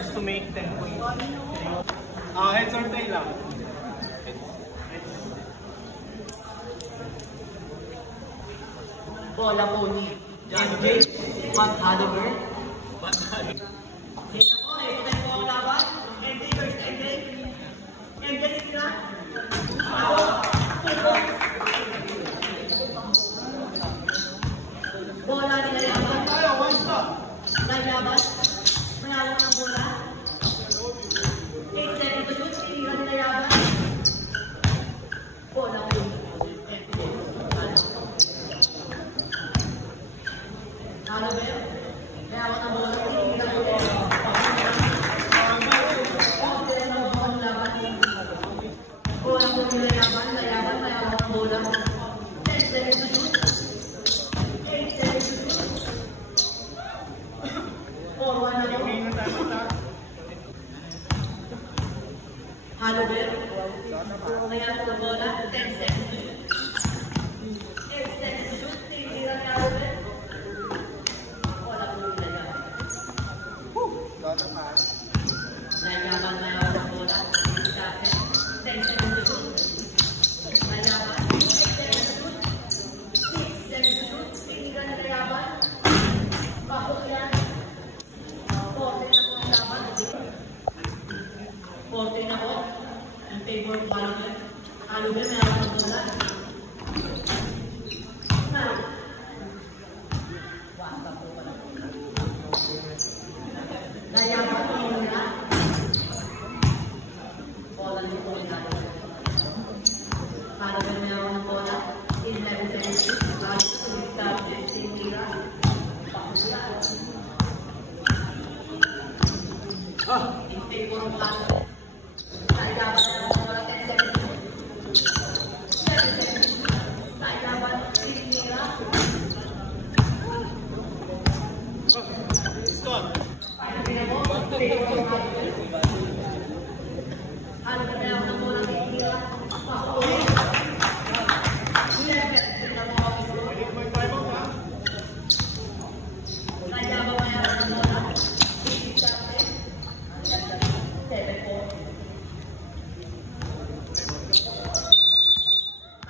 First to make 10 points. Heads or tail lang? Bola pony. MJ, Van Hanover. Dito po, ito po ang laban. MJ first, MJ. MJ sila. Bola nila yaban. Nalaban. Manalo ng bola. 8 seconds to shoot. Tinira nila yaban. Bola pony. Hanover. Mayawak ng bola. Tinira nila yaban. Bola po nila yaban. Mayawak ng bola. 10 seconds to shoot. 8 seconds to shoot. 4-1 na po. Hanover. Mayawak ng bola. 10 seconds to shoot. 8 seconds to shoot. Tinira ni Hanover. Bola po nila yaban. Nayaban na yawan ng bola. 10 seconds to shoot. Nayaban. 8 seconds to shoot. 6 seconds to shoot. Tinira na nayaban. Pasok yan. 14 na po ang laban. 14 na po. Ang favor of Hanover. Hanover may yawan ng bola. Now. Basta po pala. Nayaban po muna. Bola niyo po yung Hanover. Hanover may yawan ng bola. 11 seconds. Lagi po yung target. Tinira. In favor of Hanover. Nayaban na yawan ng bola. 10 seconds. 7 seconds. Nayaban. Tinira. Stop! Hanover may yawan ng bola. Tinira. Nayaban may yawan ng bola. 7 po.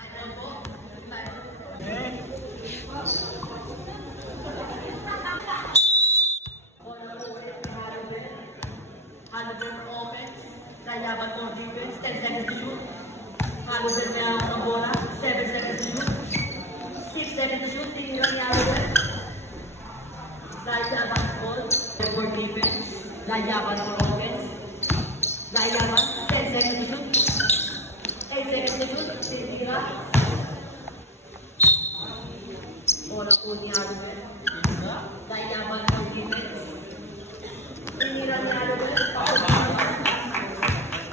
Time po. Hanover offense. Nayaban po defense. 10 seconds to shoot. Hanover may yawan ng bola. 7 seconds to shoot. 6 seconds to shoot. Tinira ni Hanover. Nayaban ball. For defense. Nayaban for offense. Nayaban. 10 seconds to shoot. 8 seconds to shoot. Tinira. Bola po ni Hanover. Nayaban for defense. Tinira ni Hanover.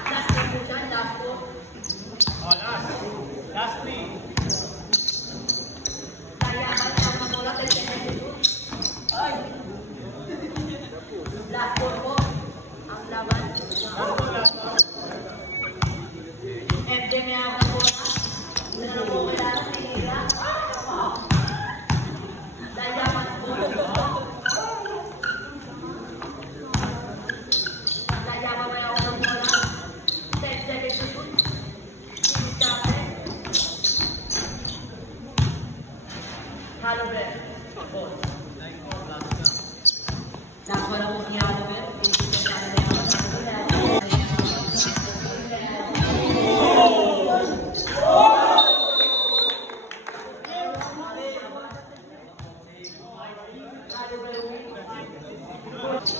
Last game po siya. Last po. Last 3. Nayaban ng bola. 10 seconds to shoot. Ay! Last four po. Ang laban. FD may ako ng bola. Una na po kailangan. Tinira. Nayaban po. Nayaban may ako ng bola. 10 seconds to shoot. Tinitake. Hanover. Ball. Nakuha na po ni Hanover.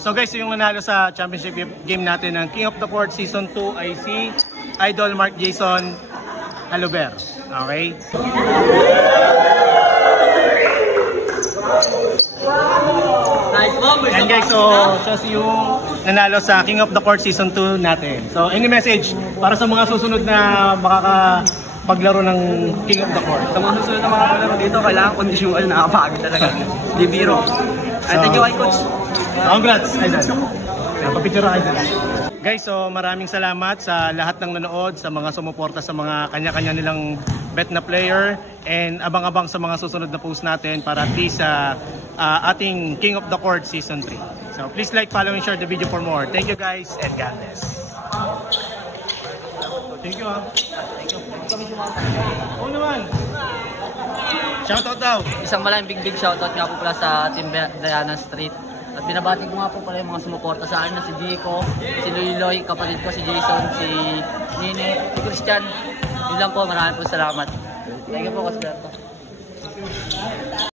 So guys, yung nanalo sa championship game natin ng King of the Court Season 2 ay si Idol Mark Jason Hanover. Okay? And guys, so siya yung nanalo sa King of the Court Season 2 natin. So any message para sa mga susunod na makakapaglaro ng King of the Court? Sa mga susunod na makapaglaro dito, kailangan conditional, nakakapagod talaga. Di biro. Thank you, Coach. Congrats, Idol. Papicture ka, Idol. Guys, so maraming salamat sa lahat ng nanood, sa mga sumuporta sa mga kanya-kanya nilang bet na player, and abang-abang sa mga susunod na post natin para at least sa ating King of the Court Season 3. So please like, follow, and share the video for more. Thank you guys, and God bless. Thank you ha. Thank you. Kami Oo naman. Shoutout daw. Isang malaking big shoutout nga po pala sa Team Diana Street. At binabati ko nga po pala yung mga sumuporta sa akin na si Jico, si Loy, kapatid ko si Jason, si Nini, si Christian. Yun lang po, maraming po salamat. Thank you po, Cosberto.